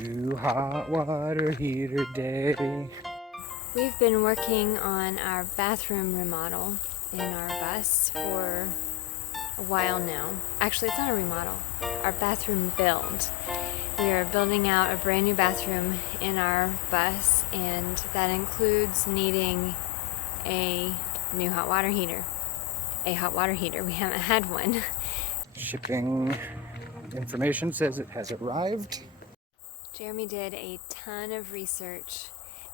new hot water heater day. We've been working on our bathroom remodel in our bus for a while now. Actually, it's not a remodel, our bathroom build. We are building out a brand new bathroom in our bus, and that includes needing a new hot water heater. A hot water heater, we haven't had one. Shipping information says it has arrived. Jeremy did a ton of research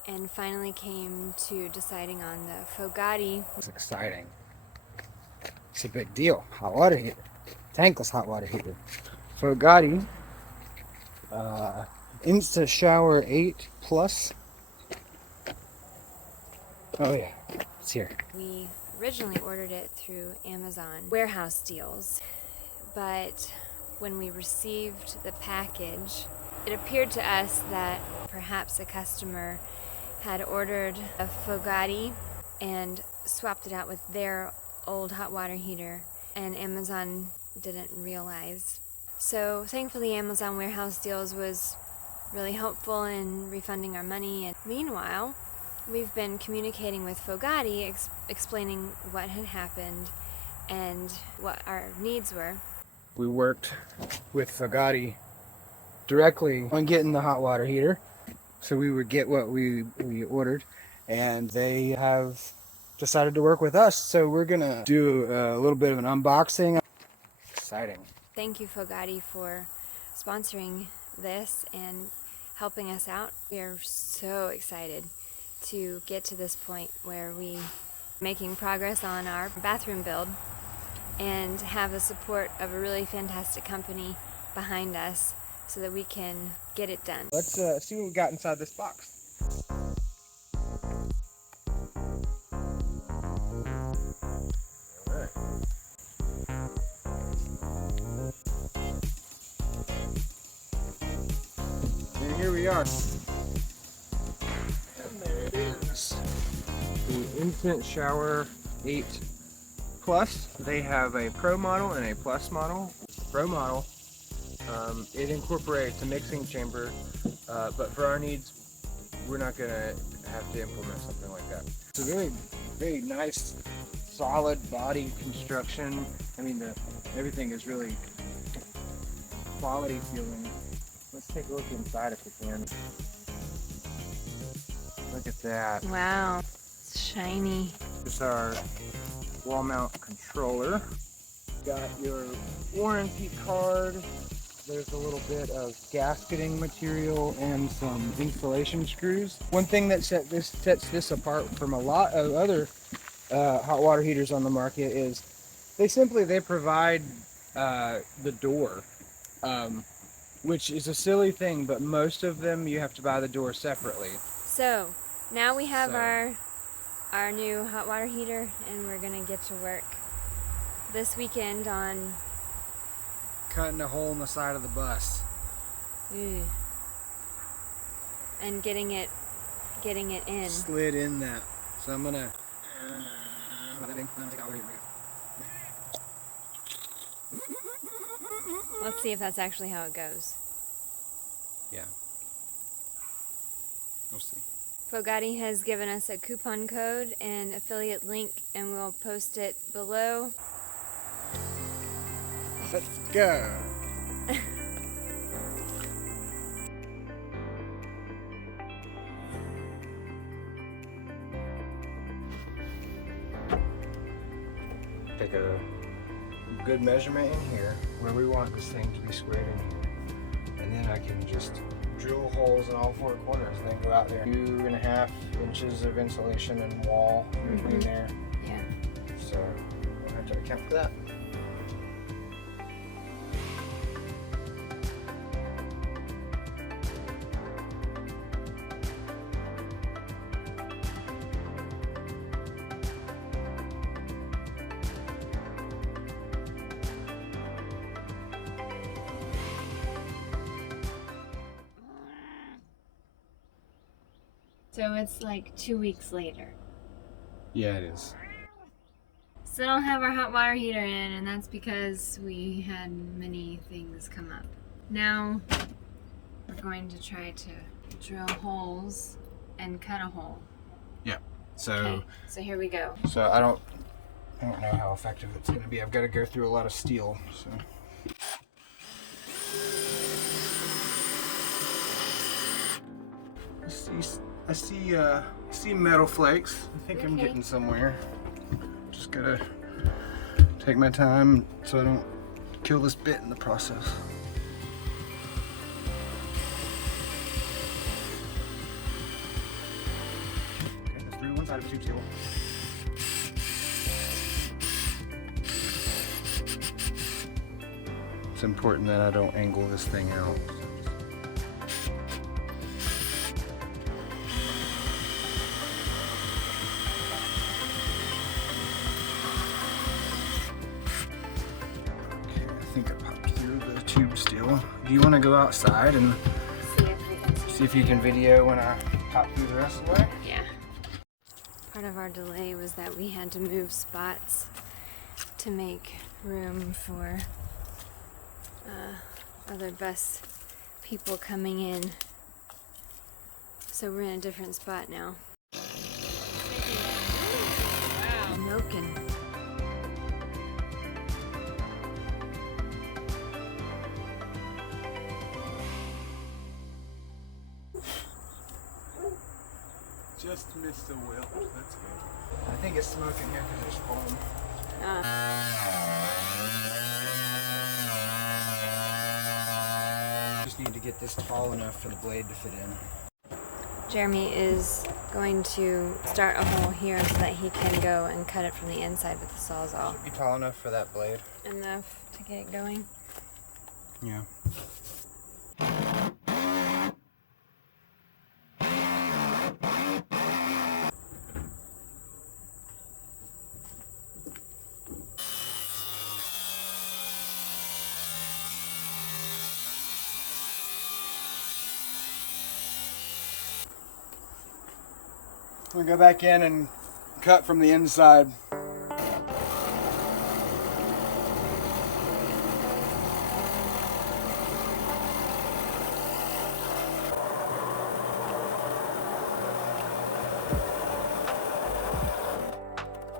and finally came to deciding on the FOGATTI. It's exciting. It's a big deal. Hot water heater. Tankless hot water heater. FOGATTI InstaShower 8 Plus. Oh yeah, it's here. We originally ordered it through Amazon warehouse deals, but when we received the package, it appeared to us that perhaps a customer had ordered a FOGATTI and swapped it out with their old hot water heater, and Amazon didn't realize. So thankfully Amazon warehouse deals was really helpful in refunding our money, and meanwhile we've been communicating with FOGATTI, explaining what had happened and what our needs were. We worked with FOGATTI directly on getting the hot water heater, so we would get what we ordered, and they have decided to work with us. So we're gonna do a little bit of an unboxing. Exciting. Thank you, FOGATTI, for sponsoring this and helping us out. We are so excited to get to this point where we making progress on our bathroom build and have the support of a really fantastic company behind us so that we can get it done. Let's see what we got inside this box. All right. And here we are. And there it is. The InstaShower 8 Plus. They have a Pro model and a Plus model. Pro model, it incorporates a mixing chamber, but for our needs, we're not going to have to implement something like that. It's a very, very nice, solid body construction. I mean, everything is really quality feeling. Let's take a look inside if we can. Look at that. Wow, it's shiny. This is our wall mount controller. Got your warranty card. There's a little bit of gasketing material and some insulation screws. One thing that sets this apart from a lot of other hot water heaters on the market is they provide the door, which is a silly thing, but most of them you have to buy the door separately. So now we have our new hot water heater, and we're gonna get to work this weekend on cutting a hole in the side of the bus. And getting it in. Slid in that. So I'm gonna Let's see if that's actually how it goes. Yeah. We'll see. FOGATTI has given us a coupon code and affiliate link, and we'll post it below. Let's go. Take a good measurement in here where we want this thing to be squared in here, and then I can just drill holes in all four corners and then go out there. 2.5 inches of insulation and wall between there. Yeah. So we'll have to account for that. So it's like 2 weeks later. Yeah, it is. Still don't have our hot water heater in, and that's because we had many things come up. Now we're going to try to drill holes and cut a hole. Yeah. So. Okay, so here we go. So I don't know how effective it's going to be. I've got to go through a lot of steel. So. I see metal flakes. I think I'm getting somewhere. Just gotta take my time so I don't kill this bit in the process. Okay, let's do one side of tube steel. It's important that I don't angle this thing out. Tube steel. Do you want to go outside and see if you can video when I pop through the rest of the way? Yeah. Part of our delay was that we had to move spots to make room for other bus people coming in. So we're in a different spot now. Wow. Milking. Just missed the wheel. That's good. I think it's smoking here because there's foam. Just need to get this tall enough for the blade to fit in. Jeremy is going to start a hole here so that he can go and cut it from the inside with the Sawzall. Should be tall enough for that blade. Enough to get it going? Yeah. I'm gonna go back in and cut from the inside.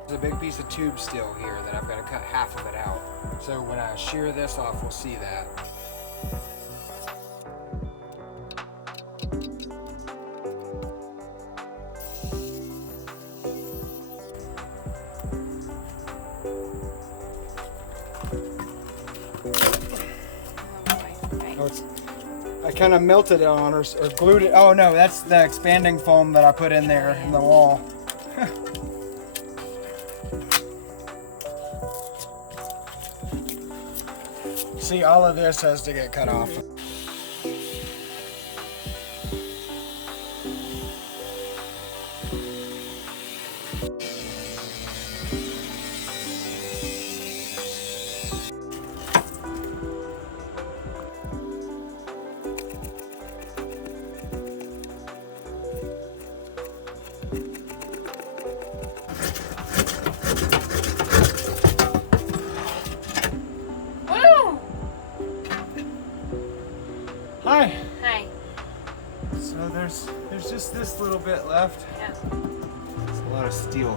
There's a big piece of tube steel here that I've got to cut half of it out. So when I shear this off, we'll see that. I kind of melted it on or glued it. Oh no, that's the expanding foam that I put in there in the wall. See, all of this has to get cut off. Hi. Hi. So there's just this little bit left. Yeah. It's a lot of steel.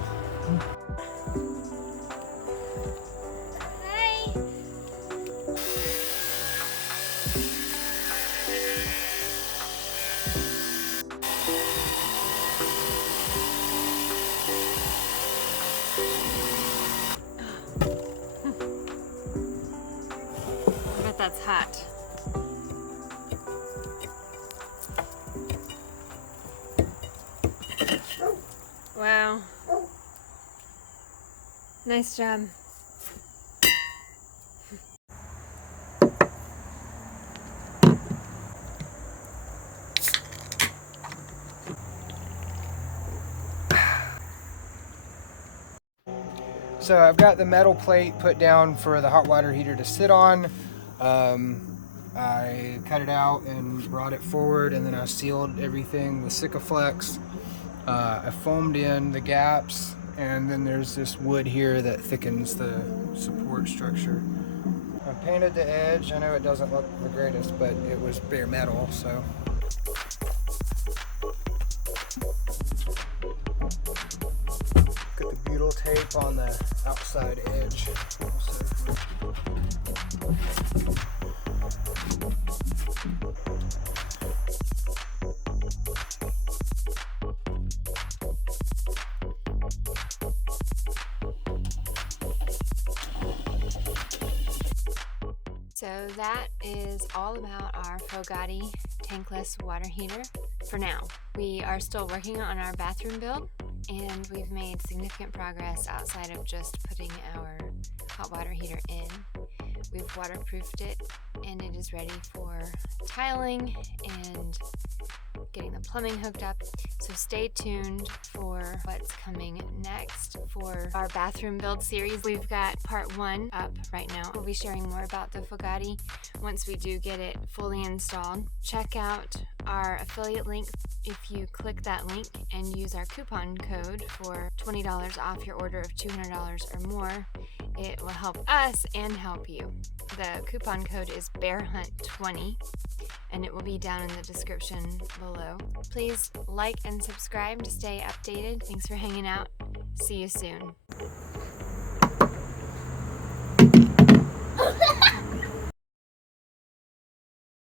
Hi. I bet that's hot. Wow. Nice job. So I've got the metal plate put down for the hot water heater to sit on. I cut it out and brought it forward, and then I sealed everything with Sikaflex. I foamed in the gaps, and then there's this wood here that thickens the support structure. I painted the edge. I know it doesn't look the greatest, but it was bare metal, so. Got the butyl tape on the outside edge. So that is all about our FOGATTI tankless water heater for now. We are still working on our bathroom build, and we've made significant progress outside of just putting our hot water heater in. We've waterproofed it, and it is ready for tiling and getting the plumbing hooked up. So stay tuned for what's coming next for our bathroom build series. We've got part 1 up right now. We'll be sharing more about the FOGATTI once we do get it fully installed. Check out our affiliate link. If you click that link and use our coupon code for $20 off your order of $200 or more, it will help us and help you. The coupon code is BearHunt20, and it will be down in the description below. Please like and subscribe to stay updated. Thanks for hanging out. See you soon.